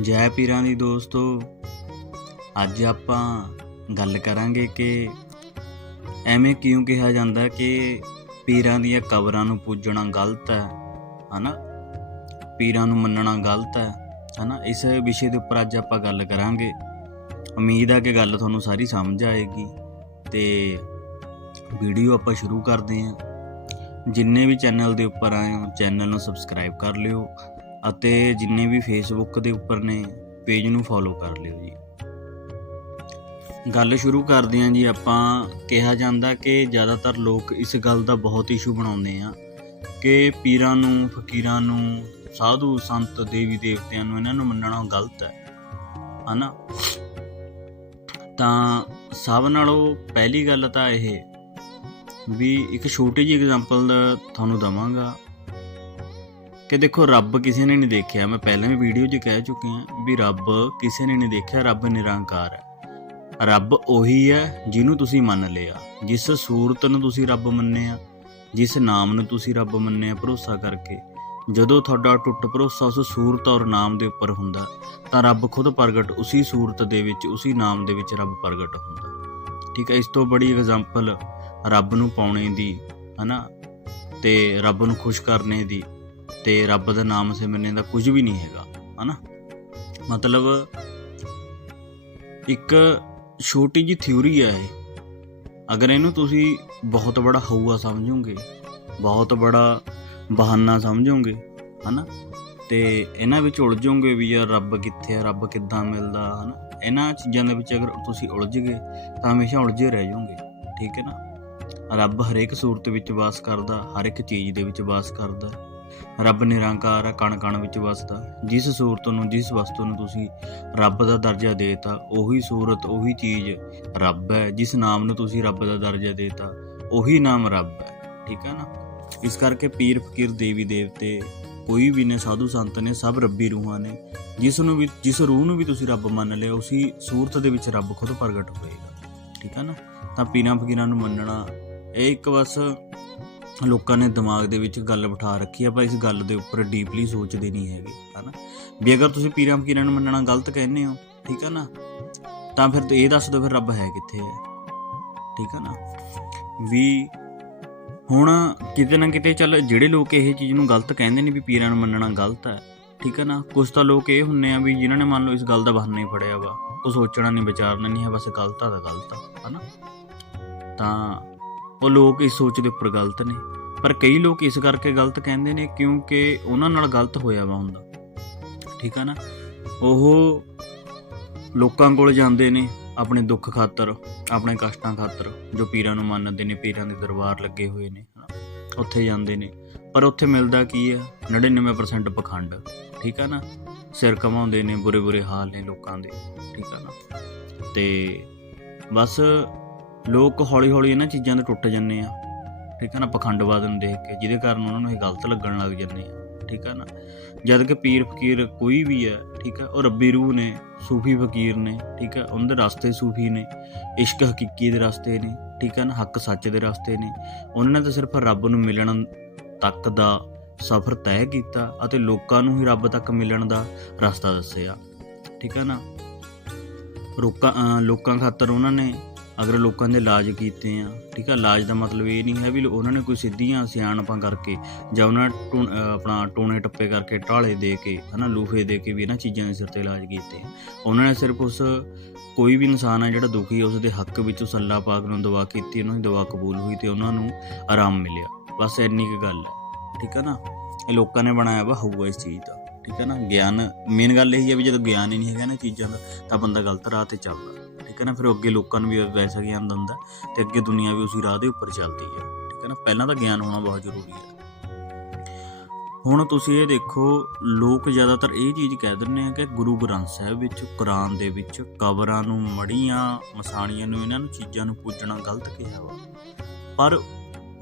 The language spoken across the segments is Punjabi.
ਜੈ ਪੀਰਾਂ ਦੀ ਦੋਸਤੋ, ਅੱਜ ਆਪਾਂ ਗੱਲ ਕਰਾਂਗੇ ਕਿ ਐਵੇਂ ਕਿਉਂ ਕਿਹਾ ਜਾਂਦਾ ਕਿ ਪੀਰਾਂ ਦੀਆਂ ਕਬਰਾਂ ਨੂੰ ਪੂਜਣਾ ਗਲਤ ਹੈ, ਹਨਾ? ਪੀਰਾਂ ਨੂੰ ਮੰਨਣਾ ਗਲਤ ਹੈ, ਹਨਾ? ਇਸ ਵਿਸ਼ੇ ਦੇ ਉੱਪਰ ਅੱਜ ਆਪਾਂ ਗੱਲ ਕਰਾਂਗੇ। ਉਮੀਦ ਆ ਕਿ ਗੱਲ ਤੁਹਾਨੂੰ ਸਾਰੀ ਸਮਝ ਆਏਗੀ ਤੇ ਵੀਡੀਓ ਆਪਾਂ ਸ਼ੁਰੂ ਕਰਦੇ ਹਾਂ। ਜਿੰਨੇ ਵੀ ਚੈਨਲ ਦੇ ਉੱਪਰ ਆਏ ਹੋ, ਚੈਨਲ ਨੂੰ ਸਬਸਕ੍ਰਾਈਬ ਕਰ ਲਿਓ। ਅਤੇ ਜਿੰਨੇ ਵੀ ਫੇਸਬੁੱਕ ਦੇ ਉੱਪਰ ਨੇ ਪੇਜ ਨੂੰ ਫੋਲੋ ਕਰ ਲਿਓ ਜੀ। ਗੱਲ ਸ਼ੁਰੂ ਕਰਦੇ ਹਾਂ ਜੀ, ਆਪਾਂ ਕਿਹਾ ਜਾਂਦਾ ਕਿ ਜ਼ਿਆਦਾਤਰ ਲੋਕ ਇਸ ਗੱਲ ਦਾ ਬਹੁਤ ਇਸ਼ੂ ਬਣਾਉਂਦੇ ਆ ਕਿ ਪੀਰਾਂ ਨੂੰ, ਫਕੀਰਾਂ ਨੂੰ, ਸਾਧੂ, ਸੰਤ, ਦੇਵੀ ਦੇਵਤਿਆਂ ਨੂੰ ਇਹਨਾਂ ਨੂੰ ਮੰਨਣਾ ਗਲਤ ਹੈ, ਹਨਾ? ਤਾਂ ਸਭ ਨਾਲੋਂ ਪਹਿਲੀ ਗੱਲ ਤਾਂ ਇਹ ਵੀ ਇੱਕ ਛੋਟੀ ਜਿਹੀ ਐਗਜ਼ਾਮਪਲ ਤੁਹਾਨੂੰ ਦਵਾਂਗਾ। ਕਿ ਦੇਖੋ ਰੱਬ ਕਿਸੇ ਨੇ ਨਹੀਂ ਦੇਖਿਆ। ਮੈਂ ਪਹਿਲਾਂ ਵੀ ਵੀਡੀਓ 'ਚ ਕਹਿ ਚੁੱਕਿਆ ਵੀ ਰੱਬ ਕਿਸੇ ਨੇ ਨਹੀਂ ਦੇਖਿਆ, ਰੱਬ ਨਿਰੰਕਾਰ ਹੈ। ਰੱਬ ਉਹੀ ਹੈ ਜਿਹਨੂੰ ਤੁਸੀਂ ਮੰਨ ਲਿਆ। ਜਿਸ ਸੂਰਤ ਨੂੰ ਤੁਸੀਂ ਰੱਬ ਮੰਨਿਆ, ਜਿਸ ਨਾਮ ਨੂੰ ਤੁਸੀਂ ਰੱਬ ਮੰਨਿਆ ਭਰੋਸਾ ਕਰਕੇ। ਜਦੋਂ ਤੁਹਾਡਾ ਟੁੱਟ ਭਰੋਸਾ ਉਸ ਸੂਰਤ ਔਰ ਨਾਮ ਦੇ ਉੱਪਰ ਹੁੰਦਾ, ਤਾਂ ਰੱਬ ਖੁਦ ਪ੍ਰਗਟ ਉਸੇ ਸੂਰਤ ਦੇ ਵਿੱਚ, ਉਸੇ ਨਾਮ ਦੇ ਵਿੱਚ ਰੱਬ ਪ੍ਰਗਟ ਹੁੰਦਾ। ਠੀਕ ਹੈ, ਇਸ ਤੋਂ ਬੜੀ ਐਗਜ਼ਾਮਪਲ ਰੱਬ ਨੂੰ ਪਾਉਣੇ ਦੀ, ਹਨਾ? ਤੇ ਰੱਬ ਨੂੰ ਖੁਸ਼ ਕਰਨੇ ਦੀ। ਤੇ ਰੱਬ ਦਾ ਨਾਮ ਸਿਮਰਨੇ ਦਾ ਕੁਝ ਵੀ ਨਹੀਂ ਹੈਗਾ, ਹਨਾ? ਮਤਲਬ ਇੱਕ ਛੋਟੀ ਜੀ ਥਿਊਰੀ ਹੈ ਇਹ। ਅਗਰ ਇਹਨੂੰ ਤੁਸੀਂ ਬਹੁਤ ਬੜਾ ਹਊਆ ਸਮਝੋਗੇ, ਬਹੁਤ ਬੜਾ ਬਹਾਨਾ ਸਮਝੋਗੇ, ਹਨਾ? ਤੇ ਇਹਨਾਂ ਵਿੱਚ ਉਲਝੋਗੇ ਵੀ ਯਾਰ ਰੱਬ ਕਿੱਥੇ ਆ, ਰੱਬ ਕਿੱਦਾਂ ਮਿਲਦਾ, ਹਨਾ? ਇਹਨਾਂ ਚੀਜ਼ਾਂ ਦੇ ਵਿੱਚ ਅਗਰ ਤੁਸੀਂ ਉਲਝ ਗਏ ਤਾਂ ਹਮੇਸ਼ਾ ਉਲਝੇ ਰਹਿ ਜਾਓਗੇ, ਠੀਕ ਹੈ ਨਾ? ਰੱਬ ਹਰੇਕ ਸੂਰਤ ਵਿੱਚ ਵਾਸ ਕਰਦਾ, ਹਰ ਇੱਕ ਚੀਜ਼ ਦੇ ਵਿੱਚ ਵਾਸ ਕਰਦਾ। ਰੱਬ ਨਿਰੰਕਾਰ ਹੈ ਕਣ ਕਣ ਵਿੱਚ ਵਸਦਾ। ਜਿਸ ਸੂਰਤ ਨੂੰ, ਜਿਸ ਵਸਤੂ ਨੂੰ ਤੁਸੀਂ ਰੱਬ ਦਾ ਦਰਜਾ ਦੇਤਾ, ਉਹੀ ਸੂਰਤ, ਉਹੀ ਚੀਜ਼ ਰੱਬ ਹੈ। ਜਿਸ ਨਾਮ ਨੂੰ ਤੁਸੀਂ ਰੱਬ ਦਾ ਦਰਜਾ ਦੇਤਾ, ਉਹੀ ਨਾਮ ਰੱਬ ਹੈ। ਠੀਕ ਹੈ ਨਾ? ਇਸ ਕਰਕੇ ਪੀਰ ਫਕੀਰ ਦੇਵੀ ਦੇਵਤੇ ਕੋਈ ਵੀ ਨੇ, ਸਾਧੂ ਸੰਤ ਨੇ, ਸਭ ਰੱਬੀ ਰੂਹਾਂ ਨੇ, ਜਿਸ ਨੂੰ ਵੀ, ਜਿਸ ਰੂਹ ਨੂੰ ਵੀ ਤੁਸੀਂ ਰੱਬ ਮੰਨ ਲਿਆ, ਉਸੇ ਸੂਰਤ ਦੇ ਵਿੱਚ ਰੱਬ ਖੁਦ ਪ੍ਰਗਟ ਹੋਏਗਾ। ਠੀਕ ਹੈ ਨਾ? ਤਾਂ ਪੀਰਾਂ ਫਕੀਰਾਂ ਨੂੰ ਮੰਨਣਾ, ਇਹ ਇੱਕ ਬਸ ਲੋਕਾਂ ਨੇ ਦਿਮਾਗ ਦੇ ਵਿੱਚ ਗੱਲ ਬਿਠਾ ਰੱਖੀ ਆ, ਪਰ ਇਸ ਗੱਲ ਦੇ ਉੱਪਰ ਡੀਪਲੀ ਸੋਚਦੇ ਨਹੀਂ ਹੈਗੇ, ਹਨਾ? ਵੀ ਅਗਰ ਤੁਸੀਂ ਪੀਰਾਂ ਫਕੀਰਾਂ ਨੂੰ ਮੰਨਣਾ ਗਲਤ ਕਹਿੰਦੇ ਹੋ, ਠੀਕ ਹੈ ਨਾ? ਤਾਂ ਫਿਰ ਇਹ ਦੱਸ ਦਿਓ ਫਿਰ ਰੱਬ ਹੈ ਕਿੱਥੇ ਹੈ, ਠੀਕ ਹੈ ਨਾ? ਵੀ ਹੁਣ ਕਿਤੇ ਨਾ ਕਿਤੇ ਚੱਲ ਜਿਹੜੇ ਲੋਕ ਇਹ ਚੀਜ਼ ਨੂੰ ਗਲਤ ਕਹਿੰਦੇ ਨੇ ਵੀ ਪੀਰਾਂ ਨੂੰ ਮੰਨਣਾ ਗਲਤ ਹੈ, ਠੀਕ ਹੈ ਨਾ? ਕੁਝ ਤਾਂ ਲੋਕ ਇਹ ਹੁੰਨੇ ਆ ਵੀ ਜਿਨ੍ਹਾਂ ਨੇ ਮੰਨ ਲਓ ਇਸ ਗੱਲ ਦਾ ਬਹਾਨਾ ਹੀ ਫੜਿਆ ਵਾ, ਉਹ ਸੋਚਣਾ ਨਹੀਂ, ਵਿਚਾਰਨਾ ਨਹੀਂ ਹੈ, ਬਸ ਗਲਤ ਆ ਤਾਂ ਗਲਤ ਆ, ਹਨਾ? ਤਾਂ ਉਹ ਲੋਕ ਇਸ ਸੋਚ ਦੇ ਉੱਪਰ ਗਲਤ ਨੇ। ਪਰ ਕਈ ਲੋਕ ਇਸ ਕਰਕੇ ਗਲਤ ਕਹਿੰਦੇ ਨੇ ਕਿਉਂਕਿ ਉਹਨਾਂ ਨਾਲ ਗਲਤ ਹੋਇਆ ਵਾ ਹੁੰਦਾ। ਠੀਕ ਆ ਨਾ? ਉਹ ਲੋਕਾਂ ਕੋਲ ਜਾਂਦੇ ਨੇ ਆਪਣੇ ਦੁੱਖ ਖਾਤਰ, ਆਪਣੇ ਕਸ਼ਟਾਂ ਖਾਤਰ, ਜੋ ਪੀਰਾਂ ਨੂੰ ਮੰਨਦੇ ਨੇ, ਪੀਰਾਂ ਦੇ ਦਰਬਾਰ ਲੱਗੇ ਹੋਏ ਨੇ ਉੱਥੇ ਜਾਂਦੇ ਨੇ। ਪਰ ਉੱਥੇ ਮਿਲਦਾ ਕੀ ਹੈ 99% ਪਖੰਡ। ਠੀਕ ਆ ਨਾ? ਸਿਰ ਕਮਾਉਂਦੇ ਨੇ, ਬੁਰੇ ਬੁਰੇ ਹਾਲ ਨੇ ਲੋਕਾਂ ਦੇ। ਠੀਕ ਆ ਨਾ? ਤੇ ਬਸ ਲੋਕ ਹੌਲੀ ਹੌਲੀ ਇਹਨਾਂ ਚੀਜ਼ਾਂ ਤੋਂ ਟੁੱਟ ਜਾਂਦੇ ਆ। ਠੀਕ ਹੈ ਨਾ ਪਖੰਡਵਾਦ ਨੂੰ ਦੇਖ ਕੇ, ਜਿਹਦੇ ਕਾਰਨ ਉਹਨਾਂ ਨੂੰ ਇਹ ਗਲਤ ਲੱਗਣ ਲੱਗ ਜਾਂਦੇ ਆ। ਠੀਕ ਹੈ ਨਾ? ਜਦ ਕਿ ਪੀਰ ਫਕੀਰ ਕੋਈ ਵੀ ਹੈ ਠੀਕ ਹੈ ਉਹ ਰੱਬੀ ਰੂਹ ਨੇ, ਸੂਫੀ ਫਕੀਰ ਨੇ, ਠੀਕ ਹੈ ਉਹਨਾਂ ਦੇ ਰਸਤੇ ਸੂਫੀ ਨੇ, ਇਸ਼ਕ ਹਕੀਕੀ ਦੇ ਰਸਤੇ ਨੇ, ਠੀਕ ਹੈ ਨਾ, ਹੱਕ ਸੱਚ ਦੇ ਰਸਤੇ ਨੇ। ਉਹਨਾਂ ਨੇ ਤਾਂ ਸਿਰਫ ਰੱਬ ਨੂੰ ਮਿਲਣ ਤੱਕ ਦਾ ਸਫ਼ਰ ਤੈਅ ਕੀਤਾ ਅਤੇ ਲੋਕਾਂ ਨੂੰ ਹੀ ਰੱਬ ਤੱਕ ਮਿਲਣ ਦਾ ਰਸਤਾ ਦੱਸਿਆ। ਠੀਕ ਹੈ ਨਾ? ਲੋਕਾਂ ਲੋਕਾਂ ਖਾਤਰ ਉਹਨਾਂ ਨੇ ਅਗਰ ਲੋਕਾਂ ਦੇ ਇਲਾਜ ਕੀਤੇ ਆ, ਠੀਕ ਆ, ਇਲਾਜ ਦਾ ਮਤਲਬ ਇਹ ਨਹੀਂ ਹੈ ਵੀ ਉਹਨਾਂ ਨੇ ਕੋਈ ਸਿੱਧੀਆਂ ਸਿਆਣਪਾਂ ਕਰਕੇ ਜਾਂ ਉਹਨਾਂ ਨੇ ਆਪਣਾ ਟੋਣੇ ਟੱਪੇ ਕਰਕੇ ਢਾਲੇ ਦੇ ਕੇ, ਹਨਾ, ਲੂਫੇ ਦੇ ਕੇ ਵੀ ਇਹਨਾਂ ਚੀਜ਼ਾਂ ਦੇ ਸਿਰ ਤੇ ਇਲਾਜ ਕੀਤੇ ਉਹਨਾਂ ਨੇ ਸਿਰਫ ਉਸ ਕੋਈ ਵੀ ਇਨਸਾਨ ਹੈ ਜਿਹੜਾ ਦੁਖੀ ਹੈ ਉਸ ਦੇ ਹੱਕ ਵਿੱਚ ਉਸ ਅੱਲਾਹ ਪਾਕ ਨੂੰ ਦੁਆ ਕੀਤੀ, ਉਹਨਾਂ ਦੀ ਦੁਆ ਕਬੂਲ ਹੋਈ ਤੇ ਉਹਨਾਂ ਨੂੰ ਆਰਾਮ ਮਿਲਿਆ। ਬਸ ਇੰਨੀ ਕੁ ਗੱਲ ਹੈ ਠੀਕ ਹੈ ਨਾ? ਇਹ ਲੋਕਾਂ ਨੇ ਬਣਾਇਆ ਵਾ ਹੋਊਗਾ ਇਸ ਚੀਜ਼ ਦਾ, ਠੀਕ ਹੈ ਨਾ? ਗਿਆਨ ਮੇਨ ਗੱਲ ਇਹ ਹੈ ਵੀ ਜਦੋਂ ਗਿਆਨ ਹੀ ਨਹੀਂ ਹੈਗਾ ਨਾ ਚੀਜ਼ਾਂ ਦਾ, ਤਾਂ ਬੰਦਾ ਗਲਤ ਰਾਹ ਤੇ ਚੱਲਦਾ। ਠੀਕ ਹੈ ਨਾ, ਫਿਰ ਅੱਗੇ ਲੋਕਾਂ ਨੂੰ ਵੀ ਵੈਸਾ ਗਿਆਨ ਦਿੰਦਾ ਤੇ ਅੱਗੇ ਦੁਨੀਆ ਵੀ ਉਸੇ ਰਾਹ ਦੇ ਉੱਪਰ ਚੱਲਦੀ ਹੈ, ਠੀਕ ਹੈ ਨਾ। ਪਹਿਲਾਂ ਤਾਂ ਗਿਆਨ ਹੋਣਾ ਬਹੁਤ ਜ਼ਰੂਰੀ ਹੈ। ਹੁਣ ਤੁਸੀਂ ਇਹ ਦੇਖੋ, ਲੋਕ ਜ਼ਿਆਦਾਤਰ ਇਹ ਚੀਜ਼ ਕਹਿ ਦਿੰਦੇ ਆ ਕਿ ਗੁਰੂ ਗ੍ਰੰਥ ਸਾਹਿਬ ਵਿੱਚ, ਕੁਰਾਨ ਦੇ ਵਿੱਚ ਕਬਰਾਂ ਨੂੰ ਮੜੀਆਂ ਮਸਾਣੀਆਂ ਨੂੰ, ਇਹਨਾਂ ਨੂੰ ਚੀਜ਼ਾਂ ਨੂੰ ਪੂਜਣਾ ਗਲਤ ਕਿਹਾ ਵਾ। ਪਰ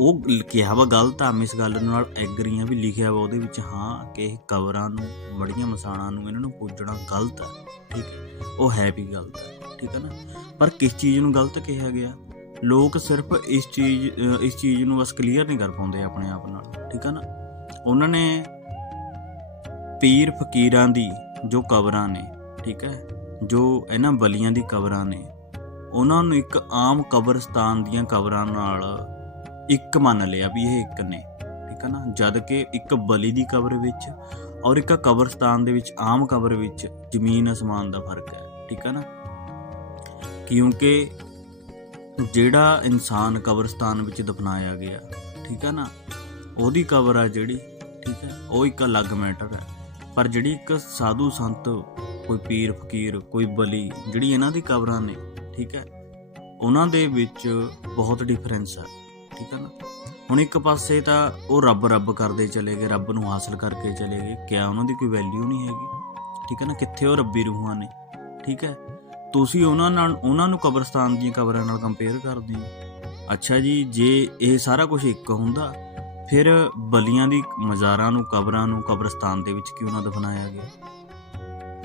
ਉਹ ਕਿਹਾ ਵਾ ਗਲਤ ਆ ਮੈਂ ਇਸ ਗੱਲ ਨਾਲ ਐਗਰੀ ਆ ਵੀ ਲਿਖਿਆ ਵਾ ਉਹਦੇ ਵਿੱਚ, ਹਾਂ, ਕਿ ਇਹ ਕਬਰਾਂ ਨੂੰ ਮੜੀਆਂ ਮਸਾਣਾਂ ਨੂੰ, ਇਹਨਾਂ ਨੂੰ ਪੂਜਣਾ ਗਲਤ ਆ, ਠੀਕ ਹੈ। ਉਹ ਹੈ ਵੀ ਗਲਤ ਹੈ ਠੀਕ ਹੈ ਨਾ, ਪਰ ਕਿਸ ਚੀਜ਼ ਨੂੰ ਗਲਤ ਕਿਹਾ ਗਿਆ? ਲੋਕ ਸਿਰਫ ਇਸ ਚੀਜ਼ ਇਸ ਚੀਜ਼ ਨੂੰ ਬਸ ਕਲੀਅਰ ਨਹੀਂ ਕਰ ਪਾਉਂਦੇ ਆਪਣੇ ਆਪ ਨਾਲ, ਠੀਕ ਹੈ ਨਾ? ਉਹਨਾਂ ਨੇ ਪੀਰ ਫਕੀਰਾਂ ਦੀ ਜੋ ਕਬਰਾਂ ਨੇ, ਠੀਕ ਹੈ ਜੋ ਇਹਨਾਂ ਬਲੀਆਂ ਦੀ ਕਬਰਾਂ ਨੇ, ਉਹਨਾਂ ਨੂੰ ਇੱਕ ਆਮ ਕਬਰਸਤਾਨ ਦੀਆਂ ਕਬਰਾਂ ਨਾਲ ਇੱਕ ਮੰਨ ਲਿਆ ਵੀ ਇਹ ਇੱਕ ਨੇ, ਠੀਕ ਹੈ ਨਾ? ਜਦ ਕਿ ਇੱਕ ਬਲੀ ਦੀ ਕਬਰ ਵਿੱਚ ਔਰ ਇੱਕ ਕਬਰਸਤਾਨ ਦੇ ਵਿੱਚ, ਆਮ ਕਬਰ ਵਿੱਚ ਜ਼ਮੀਨ ਅਸਮਾਨ ਦਾ ਫ਼ਰਕ ਹੈ, ਠੀਕ ਹੈ ਨਾ? ਕਿਉਂਕਿ ਜਿਹੜਾ ਇਨਸਾਨ ਕਬਰਸਤਾਨ ਵਿੱਚ ਦਫਨਾਇਆ ਗਿਆ, ਠੀਕ ਹੈ ਨਾ? ਉਹਦੀ ਕਬਰ ਆ ਜਿਹੜੀ, ਠੀਕ ਹੈ ਉਹ ਇੱਕ ਅਲੱਗ ਮੈਟਰ ਹੈ ਪਰ ਜਿਹੜੀ ਇੱਕ ਸਾਧੂ ਸੰਤ, ਕੋਈ ਪੀਰ ਫਕੀਰ, ਕੋਈ ਬਲੀ, ਜਿਹੜੀ ਇਹਨਾਂ ਦੀ ਕਬਰਾਂ ਨੇ, ਠੀਕ ਹੈ ਉਹਨਾਂ ਦੇ ਵਿੱਚ ਬਹੁਤ ਡਿਫਰੈਂਸ ਹੈ ਠੀਕ ਹੈ ਨਾ? ਹੁਣ ਇੱਕ ਪਾਸੇ ਤਾਂ ਉਹ ਰੱਬ ਰੱਬ ਕਰਦੇ ਚਲੇ ਗਏ, ਰੱਬ ਨੂੰ ਹਾਸਲ ਕਰਕੇ ਚਲੇ ਗਏ। ਕਿਆ ਉਹਨਾਂ ਦੀ ਕੋਈ ਵੈਲਿਊ ਨਹੀਂ ਹੈਗੀ, ਠੀਕ ਹੈ ਨਾ? ਕਿੱਥੇ ਉਹ ਰੱਬੀ ਰੂਹਾਂ ਨੇ, ਠੀਕ ਹੈ ਤੁਸੀਂ ਉਹਨਾਂ ਨਾਲ, ਉਹਨਾਂ ਨੂੰ ਕਬਰਸਤਾਨ ਦੀਆਂ ਕਬਰਾਂ ਨਾਲ ਕੰਪੇਅਰ ਕਰਦੇ ਹੋ? ਅੱਛਾ ਜੀ, ਜੇ ਇਹ ਸਾਰਾ ਕੁਝ ਇੱਕ ਹੁੰਦਾ, ਫਿਰ ਬਲੀਆਂ ਦੀ ਮਜ਼ਾਰਾਂ ਨੂੰ, ਕਬਰਾਂ ਨੂੰ ਕਬਰਸਤਾਨ ਦੇ ਵਿੱਚ ਕਿਉਂ ਨਾ ਦਫਨਾਇਆ ਗਿਆ?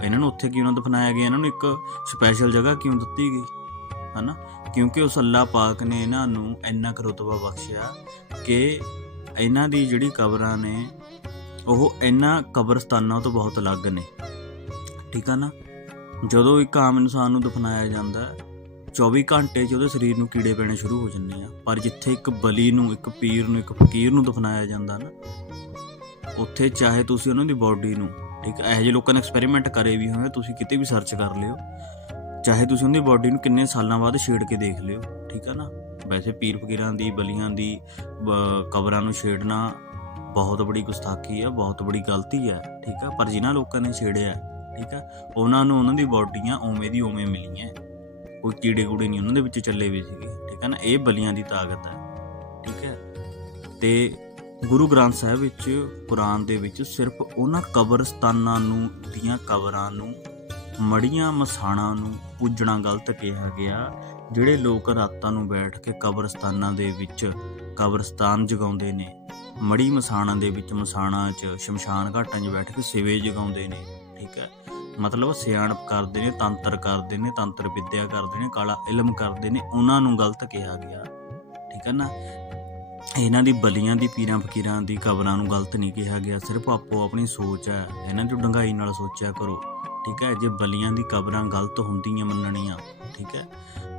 ਇਹਨਾਂ ਨੂੰ ਉੱਥੇ ਕਿਉਂ ਨਾ ਦਫਨਾਇਆ ਗਿਆ? ਇਹਨਾਂ ਨੂੰ ਇੱਕ ਸਪੈਸ਼ਲ ਜਗ੍ਹਾ ਕਿਉਂ ਦਿੱਤੀ ਗਈ? ਹਨਾ? ਕਿਉਂਕਿ ਉਸ ਅੱਲਾ ਪਾਕ ਨੇ ਇਹਨਾਂ ਨੂੰ ਇੰਨਾ ਕੁ ਰੁਤਬਾ ਬਖਸ਼ਿਆ ਕਿ ਇਹਨਾਂ ਦੀ ਜਿਹੜੀ ਕਬਰਾਂ ਨੇ, ਉਹ ਇਹਨਾਂ ਕਬਰਸਤਾਨਾਂ ਤੋਂ ਬਹੁਤ ਅਲੱਗ ਨੇ। ਠੀਕ ਆ ਨਾ? ਜਦੋਂ ਇੱਕ ਆਮ ਇਨਸਾਨ ਨੂੰ ਦਫਨਾਇਆ ਜਾਂਦਾ ਹੈ, 24 ਘੰਟੇ 'ਚ ਉਹਦੇ ਸਰੀਰ ਨੂੰ ਕੀੜੇ ਪੈਣੇ ਸ਼ੁਰੂ ਹੋ ਜਾਂਦੇ ਆ। ਪਰ ਜਿੱਥੇ ਇੱਕ ਬਲੀ ਨੂੰ ਇੱਕ ਪੀਰ ਨੂੰ ਇੱਕ ਫਕੀਰ ਨੂੰ ਦਫਨਾਇਆ ਜਾਂਦਾ ਨਾ ਉੱਥੇ ਚਾਹੇ ਤੁਸੀਂ ਉਹਨਾਂ ਦੀ ਬਾਡੀ ਨੂੰ ਠੀਕ ਇਹੋ ਜਿਹੇ ਲੋਕਾਂ ਨੇ ਐਕਸਪੈਰੀਮੈਂਟ ਕਰੇ ਵੀ ਹੋਏ ਤੁਸੀਂ ਕਿਤੇ ਵੀ ਸਰਚ ਕਰ ਲਿਓ। ਚਾਹੇ ਤੁਸੀਂ ਉਹਦੀ ਬਾਡੀ ਨੂੰ ਕਿੰਨੇ ਸਾਲਾਂ ਬਾਅਦ ਛੇੜ ਕੇ ਦੇਖ ਲਿਓ ਠੀਕ ਹੈ ਨਾ? ਵੈਸੇ ਪੀਰ ਫਕੀਰਾਂ ਦੀ ਬਲੀਆਂ ਦੀ ਬ- ਕਬਰਾਂ ਨੂੰ ਛੇੜਨਾ ਬਹੁਤ ਬੜੀ ਗੁਸਤਾਖੀ ਆ ਬਹੁਤ ਬੜੀ ਗਲਤੀ ਆ ਠੀਕ ਆ? ਪਰ ਜਿਨ੍ਹਾਂ ਲੋਕਾਂ ਨੇ ਛੇੜਿਆ ਠੀਕ ਹੈ ਉਹਨਾਂ ਨੂੰ ਉਹਨਾਂ ਦੀ ਬਾਡੀਆਂ ਉਵੇਂ ਦੀ ਉਵੇਂ ਮਿਲੀਆਂ। ਕੋਈ ਕੀੜੇ ਕੂੜੇ ਨਹੀਂ ਉਹਨਾਂ ਦੇ ਵਿੱਚ ਚੱਲੇ ਵੀ ਸੀਗੇ, ਠੀਕ ਹੈ ਨਾ? ਇਹ ਬਲੀਆਂ ਦੀ ਤਾਕਤ ਹੈ ਠੀਕ ਹੈ ਤੇ ਗੁਰੂ ਗ੍ਰੰਥ ਸਾਹਿਬ ਵਿੱਚ, ਕੁਰਾਨ ਦੇ ਵਿੱਚ ਸਿਰਫ ਉਹਨਾਂ ਕਬਰਸਤਾਨਾਂ ਨੂੰ, ਦੀਆਂ ਕਬਰਾਂ ਨੂੰ, ਮੜੀਆਂ ਮਸਾਣਾ ਨੂੰ ਪੂਜਣਾ ਗਲਤ ਕਿਹਾ ਗਿਆ, ਜਿਹੜੇ ਲੋਕ ਰਾਤਾਂ ਨੂੰ ਬੈਠ ਕੇ ਕਬਰਸਤਾਨਾਂ ਦੇ ਵਿੱਚ ਕਬਰਸਤਾਨ ਜਗਾਉਂਦੇ ਨੇ, ਮੜੀ ਮਸਾਣਾ ਦੇ ਵਿੱਚ ਮਸਾਣਾ 'ਚ ਸ਼ਮਸ਼ਾਨ ਘਾਟਾਂ 'ਚ ਬੈਠ ਕੇ ਸਿਵੇ ਜਗਾਉਂਦੇ ਨੇ ਠੀਕ ਹੈ? ਮਤਲਬ ਸਿਆਣਪ ਕਰਦੇ ਨੇ, ਤੰਤਰ ਕਰਦੇ ਨੇ, ਤੰਤਰ ਵਿਦਿਆ ਕਰਦੇ ਨੇ, ਕਾਲਾ ਇਲਮ ਕਰਦੇ ਨੇ, ਉਹਨਾਂ ਨੂੰ ਗਲਤ ਕਿਹਾ ਗਿਆ। ਠੀਕ ਹੈ ਨਾ? ਇਹਨਾਂ ਦੀ ਬਲੀਆਂ ਦੀ, ਪੀਰਾਂ ਫਕੀਰਾਂ ਦੀ, ਕਬਰਾਂ ਨੂੰ ਗਲਤ ਨਹੀਂ ਕਿਹਾ ਗਿਆ, ਸਿਰਫ ਆਪੋ ਆਪਣੀ ਸੋਚ ਹੈ। ਇਹਨਾਂ ਦੀ ਡੰਗਾਈ ਨਾਲ ਸੋਚਿਆ ਕਰੋ। ਠੀਕ ਹੈ? ਜੇ ਬਲੀਆਂ ਦੀ ਕਬਰਾਂ ਗਲਤ ਹੁੰਦੀਆਂ ਮੰਨਣੀਆਂ, ਠੀਕ ਹੈ?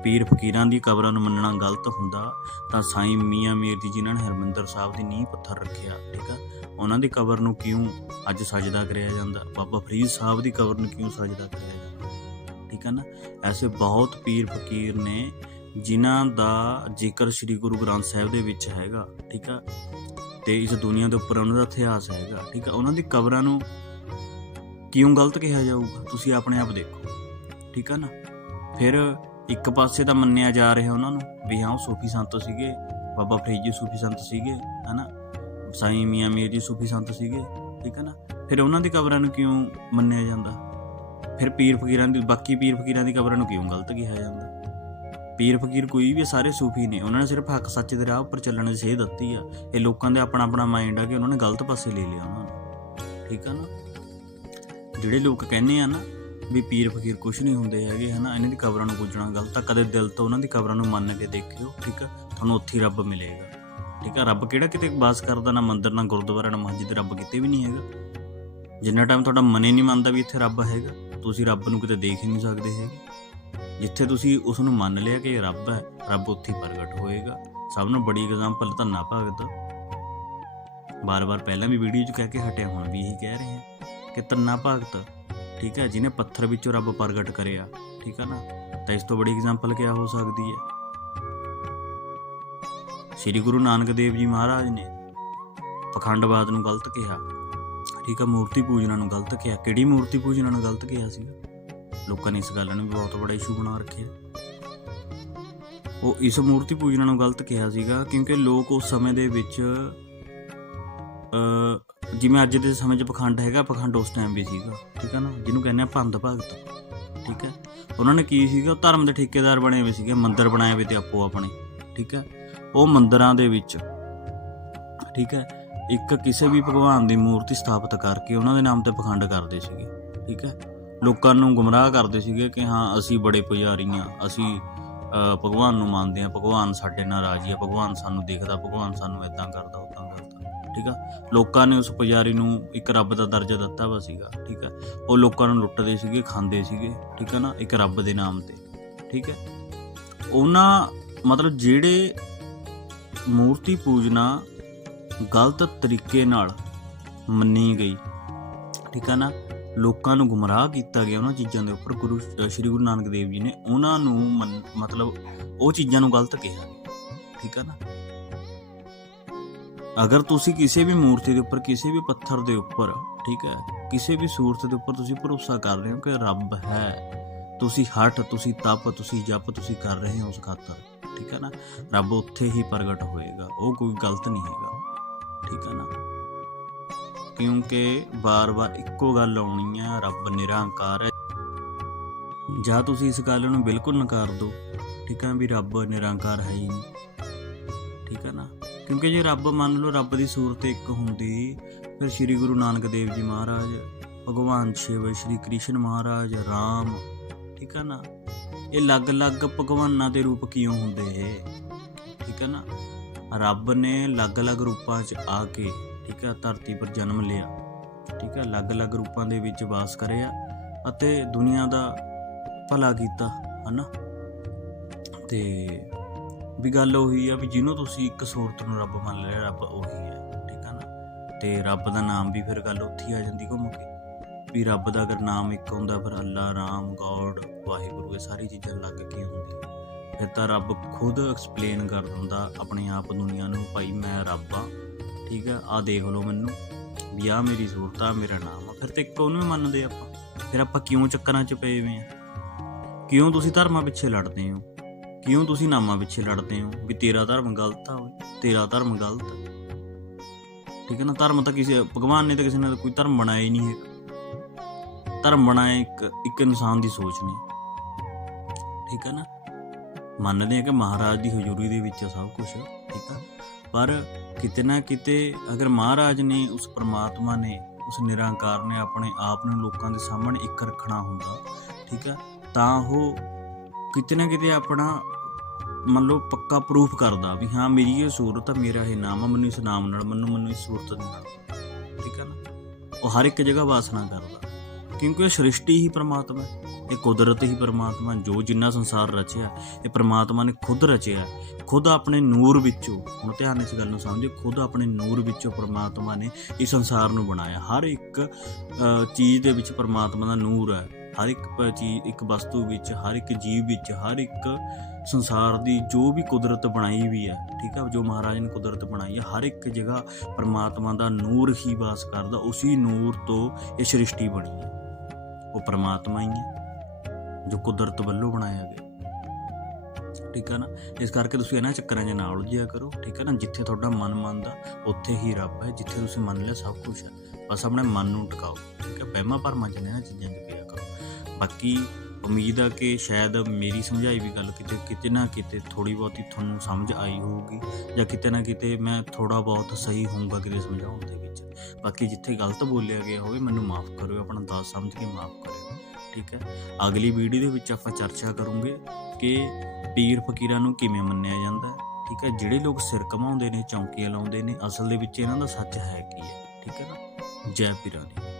ਪੀਰ ਫਕੀਰਾਂ ਦੀ ਕਬਰਾਂ ਨੂੰ ਮੰਨਣਾ ਗਲਤ ਹੁੰਦਾ, ਤਾਂ ਸਾਈਂ ਮੀਆਂ ਮੀਰ ਜੀ ਜਿਨ੍ਹਾਂ ਨੇ ਹਰਮੰਦਰ ਸਾਹਿਬ ਦੀ ਨੀਂਹ ਪੱਥਰ ਰੱਖਿਆ, ਠੀਕ ਆ ਉਹਨਾਂ ਦੀ ਕਬਰ ਨੂੰ ਕਿਉਂ ਅੱਜ ਸਜਦਾ ਕਰਿਆ ਜਾਂਦਾ? ਬਾਬਾ ਫਰੀਦ ਸਾਹਿਬ ਦੀ ਕਬਰ ਨੂੰ ਕਿਉਂ ਸਜਦਾ ਕਰਿਆ ਜਾਂਦਾ? ਠੀਕ ਹੈ ਨਾ? ਐਸੇ ਬਹੁਤ ਪੀਰ ਫਕੀਰ ਨੇ ਜਿਨ੍ਹਾਂ ਦਾ ਜ਼ਿਕਰ ਸ੍ਰੀ ਗੁਰੂ ਗ੍ਰੰਥ ਸਾਹਿਬ ਦੇ ਵਿੱਚ ਹੈਗਾ, ਠੀਕ ਆ ਤੇ ਇਸ ਦੁਨੀਆ ਦੇ ਉੱਪਰ ਉਹਨਾਂ ਦਾ ਇਤਿਹਾਸ ਹੈਗਾ, ਠੀਕ ਆ ਉਹਨਾਂ ਦੀ ਕਬਰਾਂ ਨੂੰ ਕਿਉਂ ਗਲਤ ਕਿਹਾ ਜਾਊਗਾ? ਤੁਸੀਂ ਆਪਣੇ ਆਪ ਦੇਖੋ। ਠੀਕ ਆ ਨਾ? ਫਿਰ ਇੱਕ ਪਾਸੇ ਤਾਂ ਮੰਨਿਆ ਜਾ ਰਿਹਾ ਉਹਨਾਂ ਨੂੰ ਵੀ ਹਾਂ ਉਹ ਸੂਫੀ ਸੰਤ ਸੀਗੇ। ਬਾਬਾ ਫਰੀਦ ਜੀ ਸੂਫੀ ਸੰਤ ਸੀਗੇ ਹਨਾ? ਸਾਈਂ ਮੀਆਂ ਮੀਰ ਜੀ ਸੂਫੀ ਸੰਤ ਸੀਗੇ ਠੀਕ ਹੈ ਨਾ? ਫਿਰ ਉਹਨਾਂ ਦੀ ਕਬਰਾਂ ਨੂੰ ਕਿਉਂ ਮੰਨਿਆ ਜਾਂਦਾ? ਫਿਰ ਪੀਰ ਫਕੀਰਾਂ ਦੀ ਬਾਕੀ ਪੀਰ ਫਕੀਰਾਂ ਦੀ ਕਬਰਾਂ ਨੂੰ ਕਿਉਂ ਗਲਤ ਕਿਹਾ ਜਾਂਦਾ? ਪੀਰ ਫਕੀਰ ਕੋਈ ਵੀ ਆ, ਸਾਰੇ ਸੂਫੀ ਨੇ। ਉਹਨਾਂ ਨੇ ਸਿਰਫ ਹੱਕ ਸੱਚ ਦੇ ਰਾਹ ਉੱਪਰ ਚੱਲਣ ਦੀ ਸੇਧ ਦਿੱਤੀ ਆ। ਇਹ ਲੋਕਾਂ ਦੇ ਆਪਣਾ ਆਪਣਾ ਮਾਈਂਡ ਆ ਕਿ ਉਹਨਾਂ ਨੇ ਗਲਤ ਪਾਸੇ ਲੈ ਲਿਆ ਉਹਨਾਂ ਨੂੰ। ਠੀਕ ਆ ਨਾ? ਜਿਹੜੇ ਲੋਕ ਕਹਿੰਦੇ ਆ ਨਾ ਵੀ ਪੀਰ ਫਕੀਰ ਕੁਝ ਨਹੀਂ ਹੁੰਦੇ ਹੈਗੇ, ਹਨਾ, ਇਹਨਾਂ ਦੀ ਕਬਰਾਂ ਨੂੰ ਪੁੱਜਣਾ ਗਲਤ ਆ, ਕਦੇ ਦਿਲ ਤੋਂ ਉਹਨਾਂ ਦੀ ਕਬਰਾਂ ਨੂੰ ਮੰਨ ਕੇ ਦੇਖਿਓ, ਠੀਕ ਆ, ਤੁਹਾਨੂੰ ਉੱਥੇ ਹੀ ਰੱਬ ਮਿਲੇਗਾ, ਠੀਕ ਆ, ਰੱਬ ਕਿਹੜਾ ਕਿਤੇ ਬਾਸ ਕਰਦਾ, ਨਾ ਮੰਦਿਰ, ਨਾ ਗੁਰਦੁਆਰਾ, ਨਾ ਮਸਜਿਦ, ਰੱਬ ਕਿਤੇ ਵੀ ਨਹੀਂ ਹੈਗਾ। ਜਿੰਨਾ ਟਾਈਮ ਤੁਹਾਡਾ ਮਨੇ ਨਹੀਂ ਮੰਨਦਾ ਵੀ ਇੱਥੇ ਰੱਬ ਹੈਗਾ, ਤੁਸੀਂ ਰੱਬ ਨੂੰ ਕਿਤੇ ਦੇਖ ਹੀ ਨਹੀਂ ਸਕਦੇ ਹੈਗੇ। ਜਿੱਥੇ ਤੁਸੀਂ ਉਸ ਨੂੰ ਮੰਨ ਲਿਆ ਕਿ ਰੱਬ ਹੈ, ਰੱਬ ਉੱਥੇ ਪ੍ਰਗਟ ਹੋਏਗਾ। ਸਭ ਨੂੰ ਬੜੀ ਐਗਜ਼ਾਮਪਲ ਧੰਨਾ ਭਗਤ। ਬਾਰ-ਬਾਰ ਪਹਿਲਾਂ ਵੀ ਵੀਡੀਓ 'ਚ ਕਹਿ ਕੇ ਹਟਿਆ, ਹੁਣ ਵੀ ਇਹੀ ਕਹਿ ਰਹੇ ਹਾਂ ਕਿ ਤੰਨਾ ਭਗਤ, ਠੀਕ ਹੈ, ਜਿਹਨੇ ਪੱਥਰ ਵਿੱਚੋਂ ਰੱਬ ਪ੍ਰਗਟ ਕਰਿਆ, ਠੀਕ ਹੈ ਨਾ? ਤਾਂ ਇਸ ਤੋਂ ਬੜੀ ਐਗਜ਼ਾਮਪਲ ਕਿਆ ਹੋ ਸਕਦੀ ਹੈ? ਸ੍ਰੀ ਗੁਰੂ ਨਾਨਕ ਦੇਵ ਜੀ ਮਹਾਰਾਜ ਨੇ ਪਖੰਡਵਾਦ ਨੂੰ ਗਲਤ ਕਿਹਾ, ਠੀਕ ਹੈ, ਮੂਰਤੀ ਪੂਜਨਾ ਨੂੰ ਗਲਤ ਕਿਹਾ। ਕਿਹੜੀ ਮੂਰਤੀ ਪੂਜਨਾ ਨੂੰ ਗਲਤ ਕਿਹਾ ਸੀ ਲੋਕਾਂ ਨੇ ਇਸ ਗੱਲ ਨੂੰ ਵੀ ਬਹੁਤ ਬੜਾ ਇਸ਼ੂ ਬਣਾ ਰੱਖਿਆ। ਉਹ ਇਸ ਮੂਰਤੀ ਪੂਜਨਾ ਨੂੰ ਗਲਤ ਕਿਹਾ ਸੀਗਾ, ਕਿਉਂਕਿ ਲੋਕ ਉਸ ਸਮੇਂ ਦੇ ਵਿੱਚ ਅ ਜਿਵੇਂ ਅੱਜ ਦੇ ਸਮੇਂ 'ਚ ਪਖੰਡ ਹੈਗਾ, ਪਖੰਡ ਉਸ ਟਾਈਮ ਵੀ ਸੀਗਾ, ਠੀਕ ਹੈ ਨਾ? ਜਿਹਨੂੰ ਕਹਿੰਦੇ ਆ ਭੰਦ ਭਗਤ, ਠੀਕ ਹੈ ਉਹਨਾਂ ਨੇ ਕੀ ਸੀਗਾ, ਉਹ ਧਰਮ ਦੇ ਠੇਕੇਦਾਰ ਬਣੇ ਹੋਏ ਸੀਗੇ, ਮੰਦਿਰ ਬਣਾਏ ਹੋਏ ਤੇ ਆਪੋ ਆਪਣੇ, ਠੀਕ ਹੈ ਉਹ ਮੰਦਿਰਾਂ ਦੇ ਵਿੱਚ, ਠੀਕ ਹੈ ਇੱਕ ਕਿਸੇ ਵੀ ਭਗਵਾਨ ਦੀ ਮੂਰਤੀ ਸਥਾਪਿਤ ਕਰਕੇ ਉਹਨਾਂ ਦੇ ਨਾਮ ਤੇ ਪਖੰਡ ਕਰਦੇ ਸੀਗੇ, ਠੀਕ ਹੈ ਲੋਕਾਂ ਨੂੰ ਗੁੰਮਰਾਹ ਕਰਦੇ ਸੀਗੇ ਕਿ ਹਾਂ, ਅਸੀਂ ਬੜੇ ਪੁਜਾਰੀ ਹਾਂ ਅਸੀਂ ਭਗਵਾਨ ਨੂੰ ਮੰਨਦੇ ਹਾਂ ਭਗਵਾਨ ਸਾਡੇ ਨਾਲ ਰਾਜੀ ਆ, ਭਗਵਾਨ ਸਾਨੂੰ ਦੇਖਦਾ, ਭਗਵਾਨ ਸਾਨੂੰ ਇਦਾਂ ਕਰਦਾ ਉਦਾਂ ਕਰਦਾ। ਠੀਕ ਆ? ਲੋਕਾਂ ਨੇ ਉਸ ਪੁਜਾਰੀ ਨੂੰ ਇੱਕ ਰੱਬ ਦਾ ਦਰਜਾ ਦਿੱਤਾ ਵਾ ਸੀਗਾ, ਠੀਕ ਆ? ਉਹ ਲੋਕਾਂ ਨੂੰ ਲੁੱਟਦੇ ਸੀਗੇ, ਖਾਂਦੇ ਸੀਗੇ, ਠੀਕ ਆ ਨਾ? ਇੱਕ ਰੱਬ ਦੇ ਨਾਮ ਤੇ, ਠੀਕ ਹੈ ਉਹਨਾਂ, ਮਤਲਬ ਜਿਹੜੇ ਮੂਰਤੀ ਪੂਜਨਾ ਗਲਤ ਤਰੀਕੇ ਨਾਲ ਮੰਨੀ ਗਈ, ਠੀਕ ਆ ਨਾ? ਲੋਕਾਂ ਨੂੰ ਗੁੰਮਰਾਹ ਕੀਤਾ ਗਿਆ ਉਹਨਾਂ ਚੀਜ਼ਾਂ ਦੇ ਉੱਪਰ, ਗੁਰੂ ਸ਼੍ਰੀ ਗੁਰੂ ਨਾਨਕ ਦੇਵ ਜੀ ਨੇ ਉਹਨਾਂ ਨੂੰ ਮੰਨ- ਮਤਲਬ ਉਹ ਚੀਜ਼ਾਂ ਨੂੰ ਗਲਤ ਕਿਹਾ, ਠੀਕ ਆ ਨਾ? ਅਗਰ ਤੁਸੀਂ ਕਿਸੇ ਵੀ ਮੂਰਤੀ ਦੇ ਉੱਪਰ, ਕਿਸੇ ਵੀ ਪੱਥਰ ਦੇ ਉੱਪਰ, ਠੀਕ ਹੈ, ਕਿਸੇ ਵੀ ਸੂਰਤ ਦੇ ਉੱਪਰ ਤੁਸੀਂ ਭਰੋਸਾ ਕਰ ਰਹੇ ਹੋ ਕਿ ਰੱਬ ਹੈ, ਤੁਸੀਂ ਹੱਠ ਤੁਸੀਂ ਤਪ, ਤੁਸੀਂ ਜਪ, ਤੁਸੀਂ ਕਰ ਰਹੇ ਹੋ ਉਸ ਖਾਤਰ, ਠੀਕ ਹੈ ਨਾ? ਰੱਬ ਉੱਥੇ ਹੀ ਪ੍ਰਗਟ ਹੋਏਗਾ, ਉਹ ਕੋਈ ਗਲਤ ਨਹੀਂ ਹੈਗਾ, ਠੀਕ ਹੈ ਨਾ? ਕਿਉਂਕਿ ਬਾਰ-ਬਾਰ ਇੱਕੋ ਗੱਲ ਆਉਣੀ ਹੈ, ਰੱਬ ਨਿਰੰਕਾਰ ਹੈ। ਜਾਂ ਤੁਸੀਂ ਇਸ ਗੱਲ ਨੂੰ ਬਿਲਕੁਲ ਨਕਾਰ ਦਿਓ, ਠੀਕ ਹੈ, ਵੀ ਰੱਬ ਨਿਰੰਕਾਰ ਹੈ ਹੀ ਨਹੀਂ, ਠੀਕ ਹੈ ਨਾ? ਕਿਉਂਕਿ ਜੇ ਰੱਬ ਮੰਨ ਲਓ ਰੱਬ ਦੀ ਸੂਰਤ ਇੱਕ ਹੁੰਦੀ, ਫਿਰ ਸ੍ਰੀ ਗੁਰੂ ਨਾਨਕ ਦੇਵ ਜੀ ਮਹਾਰਾਜ, ਭਗਵਾਨ ਸ਼ਿਵ, ਸ੍ਰੀ ਕ੍ਰਿਸ਼ਨ ਮਹਾਰਾਜ, ਰਾਮ, ਠੀਕ ਹੈ ਨਾ? ਇਹ ਅਲੱਗ-ਅਲੱਗ ਭਗਵਾਨਾਂ ਦੇ ਰੂਪ ਕਿਉਂ ਹੁੰਦੇ ਇਹ? ਠੀਕ ਹੈ ਨਾ? ਰੱਬ ਨੇ ਅਲੱਗ-ਅਲੱਗ ਰੂਪਾਂ 'ਚ ਆ ਕੇ, ਠੀਕ ਹੈ ਧਰਤੀ ਪਰ ਜਨਮ ਲਿਆ। ਠੀਕ ਹੈ ਅਲੱਗ-ਅਲੱਗ ਰੂਪਾਂ ਦੇ ਵਿੱਚ ਵਾਸ ਕਰਿਆ ਅਤੇ ਦੁਨੀਆ ਦਾ ਭਲਾ ਕੀਤਾ, ਹਨਾ? ਤੇ ਵੀ ਗੱਲ ਉਹੀ ਆ ਵੀ ਜਿਹਨੂੰ ਤੁਸੀਂ ਇੱਕ ਸੂਰਤ ਨੂੰ ਰੱਬ ਮੰਨ ਲਿਆ, ਰੱਬ ਉਹੀ ਹੈ ਠੀਕ ਹੈ ਨਾ? ਤੇ ਰੱਬ ਦਾ ਨਾਮ ਵੀ ਫਿਰ ਗੱਲ ਉੱਥੇ ਆ ਜਾਂਦੀ ਘੁੰਮ ਕੇ। ਵੀ ਰੱਬ ਦਾ ਅਗਰ ਨਾਮ ਇੱਕ ਹੁੰਦਾ ਫਿਰ ਅੱਲਾ ਰਾਮ, ਗੋਡ, ਵਾਹਿਗੁਰੂ, ਇਹ ਸਾਰੀ ਚੀਜ਼ਾਂ ਲੱਗ ਕੇ ਹੁੰਦੀਆਂ? ਫਿਰ ਤਾਂ ਰੱਬ ਖੁਦ ਐਕਸਪਲੇਨ ਕਰ ਦਿੰਦਾ ਆਪਣੇ ਆਪ ਦੁਨੀਆ ਨੂੰ, ਭਾਈ ਮੈਂ ਰੱਬ ਆ, ਠੀਕ ਆ ਆ ਦੇਖ ਲਓ ਮੈਨੂੰ, ਵੀ ਆ ਮੇਰੀ ਸੂਰਤ ਆ, ਮੇਰਾ ਨਾਮ ਆ। ਫਿਰ ਤੇ ਇੱਕ ਉਹਨੂੰ ਹੀ ਮੰਨਦੇ ਆਪਾਂ। ਫਿਰ ਆਪਾਂ ਕਿਉਂ ਚੱਕਰਾਂ 'ਚ ਪਏ ਹੋਏ ਆ? ਕਿਉਂ ਤੁਸੀਂ ਧਰਮਾਂ ਪਿੱਛੇ ਲੜਦੇ ਹੋ? ਕਿਉਂ ਤੁਸੀਂ ਨਾਮਾਂ ਪਿੱਛੇ ਲੜਦੇ ਹੋ? ਵੀ ਤੇਰਾ ਧਰਮ ਗਲਤ ਆ ਓਏ। ਤੇਰਾ ਧਰਮ ਗਲਤ ਆ। ਠੀਕ ਹੈ ਨਾ? ਧਰਮ ਤਾਂ ਕਿਸੇ, ਭਗਵਾਨ ਨੇ ਤਾਂ ਕਿਸੇ ਨੇ ਕੋਈ ਧਰਮ ਬਣਾਇਆ ਹੀ ਨਹੀਂ ਹੈ ਧਰਮ ਬਣਾਇਆ ਇੱਕ ਇੱਕ ਇਨਸਾਨ ਦੀ ਸੋਚ ਨੇ ਠੀਕ ਹੈ ਨਾ? ਮੰਨਦੇ ਆ ਕਿ ਮਹਾਰਾਜ ਦੀ ਹਜ਼ੂਰੀ ਦੇ ਵਿੱਚ ਆ ਸਭ ਕੁਝ ਠੀਕ ਆ? ਪਰ ਕਿਤੇ ਨਾ ਕਿਤੇ ਅਗਰ ਮਹਾਰਾਜ ਨੇ, ਉਸ ਪ੍ਰਮਾਤਮਾ ਨੇ, ਉਸ ਨਿਰੰਕਾਰ ਨੇ ਆਪਣੇ ਆਪ ਨੂੰ ਲੋਕਾਂ ਦੇ ਸਾਹਮਣੇ ਇੱਕ ਰੱਖਣਾ ਹੁੰਦਾ, ਠੀਕ ਆ? ਤਾਂ ਉਹ ਕਿਤੇ ਨਾ ਕਿਤੇ ਆਪਣਾ ਮੰਨ ਲਓ ਪੱਕਾ ਪ੍ਰੂਫ ਕਰਦਾ ਵੀ ਹਾਂ ਮੇਰੀ ਇਹ ਸੂਰਤ ਆ, ਮੇਰਾ ਇਹ ਨਾਮ ਆ, ਮੈਨੂੰ ਇਸ ਨਾਮ ਨਾਲ, ਮੈਨੂੰ ਮੈਨੂੰ ਇਸ ਸੂਰਤ ਦੇ ਨਾਲ। ਠੀਕ ਆ ਨਾ? ਉਹ ਹਰ ਇੱਕ ਜਗ੍ਹਾ ਵਾਸਨਾ ਕਰਦਾ। ਕਿਉਂਕਿ ਇਹ ਸ੍ਰਿਸ਼ਟੀ ਹੀ ਪ੍ਰਮਾਤਮਾ ਹੈ, ਇਹ ਕੁਦਰਤ ਹੀ ਪ੍ਰਮਾਤਮਾ ਜੋ ਜਿੰਨਾ ਸੰਸਾਰ ਰਚਿਆ, ਇਹ ਪ੍ਰਮਾਤਮਾ ਨੇ ਖੁਦ ਰਚਿਆ ਖੁਦ ਆਪਣੇ ਨੂਰ ਵਿੱਚੋਂ, ਹੁਣ ਧਿਆਨ ਇਸ ਗੱਲ ਨੂੰ ਸਮਝੋ, ਖੁਦ ਆਪਣੇ ਨੂਰ ਵਿੱਚੋਂ ਪ੍ਰਮਾਤਮਾ ਨੇ ਇਸ ਸੰਸਾਰ ਨੂੰ ਬਣਾਇਆ। ਹਰ ਇੱਕ ਚੀਜ਼ ਦੇ ਵਿੱਚ ਪ੍ਰਮਾਤਮਾ ਦਾ ਨੂਰ ਹੈ। ਹਰ ਇੱਕ ਪ- ਚੀਜ਼, ਇੱਕ ਵਸਤੂ ਵਿੱਚ, ਹਰ ਇੱਕ ਜੀਵ ਵਿੱਚ, ਹਰ ਇੱਕ ਸੰਸਾਰ ਦੀ ਜੋ ਵੀ ਕੁਦਰਤ ਬਣਾਈ ਵੀ ਹੈ, ਠੀਕ ਹੈ, ਜੋ ਮਹਾਰਾਜ ਨੇ ਕੁਦਰਤ ਬਣਾਈ ਹੈ, ਹਰ ਇੱਕ ਜਗ੍ਹਾ ਪਰਮਾਤਮਾ ਦਾ ਨੂਰ ਹੀ ਵਾਸ ਕਰਦਾ, ਉਸੇ ਨੂਰ ਤੋਂ ਇਹ ਸ੍ਰਿਸ਼ਟੀ ਬਣੀ ਹੈ। ਉਹ ਪਰਮਾਤਮਾ ਹੀ ਹੈ, ਜੋ ਕੁਦਰਤ ਵੱਲੋਂ ਬਣਾਇਆ ਗਿਆ ਠੀਕ ਹੈ ਨਾ? ਇਸ ਕਰਕੇ ਤੁਸੀਂ ਇਹਨਾਂ ਚੱਕਰਾਂ 'ਚ ਨਾ ਉਲਝਿਆ ਕਰੋ, ਠੀਕ ਹੈ ਨਾ? ਜਿੱਥੇ ਤੁਹਾਡਾ ਮਨ ਮੰਨਦਾ, ਉੱਥੇ ਹੀ ਰੱਬ ਹੈ, ਜਿੱਥੇ ਤੁਸੀਂ ਮੰਨ ਲਿਆ ਸਭ ਕੁਝ ਹੈ। ਬਸ ਆਪਣੇ ਮਨ ਨੂੰ ਟਿਕਾਓ, ਠੀਕ ਹੈ? ਵਹਿਮਾਂ ਭਰਮਾਂ 'ਚ ਨਾ ਚੀਜ਼ਾਂ 'ਚ ਪਿਆ ਕਰੋ। ਬਾਕੀ ਉਮੀਦ ਆ ਕਿ ਸ਼ਾਇਦ ਮੇਰੀ ਸਮਝਾਈ ਵੀ ਗੱਲ ਕਿਤੇ ਕਿਤੇ ਨਾ ਕਿਤੇ ਥੋੜੀ ਬਹੁਤੀ ਤੁਹਾਨੂੰ ਸਮਝ ਆਈ ਹੋਊਗੀ ਜਾਂ ਕਿਤੇ ਨਾ ਕਿਤੇ ਮੈਂ ਥੋੜਾ ਬਹੁਤ ਸਹੀ ਹੋਊਗਾ ਕਿਤੇ ਸਮਝਾਉਣ ਦੇ ਵਿੱਚ। ਬਾਕੀ ਜਿੱਥੇ ਗਲਤ ਬੋਲਿਆ ਗਿਆ ਹੋਵੇ, ਮੈਨੂੰ ਮਾਫ ਕਰਿਓ, ਆਪਣਾ ਦਾਸ ਸਮਝ ਕੇ ਮਾਫ ਕਰਿਓ। ਠੀਕ ਹੈ? ਅਗਲੀ ਵੀਡੀਓ ਦੇ ਵਿੱਚ ਆਪਾਂ ਚਰਚਾ ਕਰੂੰਗੇ ਕਿ ਪੀਰ ਫਕੀਰਾਂ ਨੂੰ ਕਿਵੇਂ ਮੰਨਿਆ ਜਾਂਦਾ ਹੈ। ਠੀਕ ਹੈ? ਜਿਹੜੇ ਲੋਕ ਸਿਰ ਕਮਾਉਂਦੇ ਨੇ, ਚੌਂਕੀਆਂ ਲਾਉਂਦੇ ਨੇ, ਅਸਲ ਦੇ ਵਿੱਚ ਇਹਨਾਂ ਦਾ ਸੱਚ ਹੈ ਕੀ ਹੈ? ਠੀਕ ਹੈ ਨਾ? ਜੈ ਪੀਰਾਂ ਦੀ।